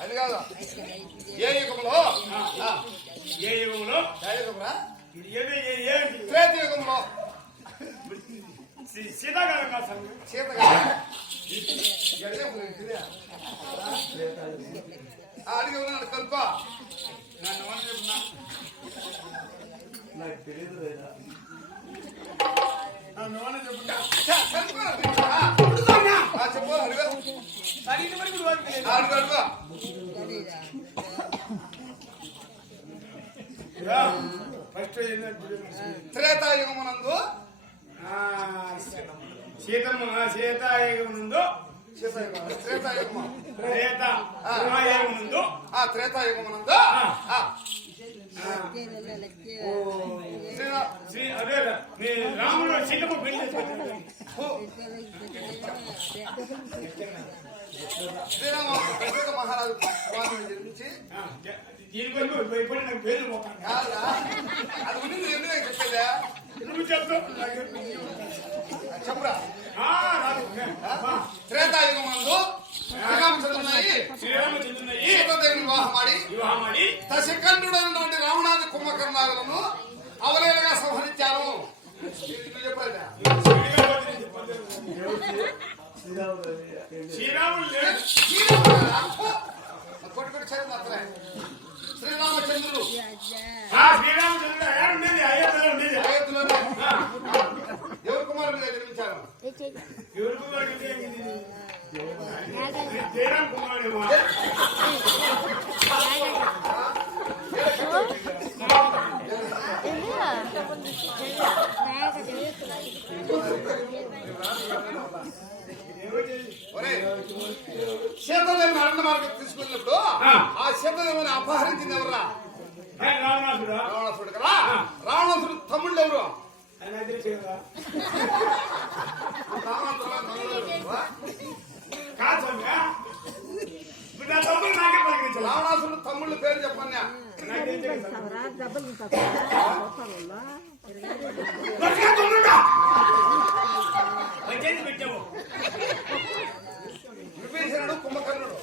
అది కాదు ఏ యుగంలో ఏ యుగంలో త్రేత యుగంలో శీతాకాలం కాదు సార్ శీతకాలం అడిగి ఉన్నాడు కనుక నన్ను చెప్తున్నా నాకు తెలియదు చెప్పు అడుగు ఫస్ట్ త్రేతాయుగమునందు సీతాయుగమునందు త్రేతాయుగమునందు అదే రాముడు సీతమ్మ పెళ్లి శ్రీరామ మహారాజు జన్మించి ఇప్పుడు నాకు పేరు పోతాను అది గురించి ఎందుకు చెప్పేదా నువ్వు చెప్తావు చెప్పరా త్రేతాయుగమందు శ్రీరామచంద్రుని వివాహం ఆడి దశకంఠుడైనటువంటి రావణాది కుంభకర్ణాలను అవలేలుగా సంహరించారు. శ్రీరామచంద్రుడు అయోధ్యలోనే ఎవరి కుమారుడిగా జన్మించారు? సీతాదేవిని అరణ్య మార్గం తీసుకున్నప్పుడు ఆ సీతాదేవిని అపహరించింది ఎవరా? రావణాసుడు కదా. రావణాసుడు తమ్ముళ్ళు ఎవరు? రావణాసుడు తమ్ముళ్ళు పేరు చెప్పన్నా? విభీషణుడు కుంభకర్ణుడు.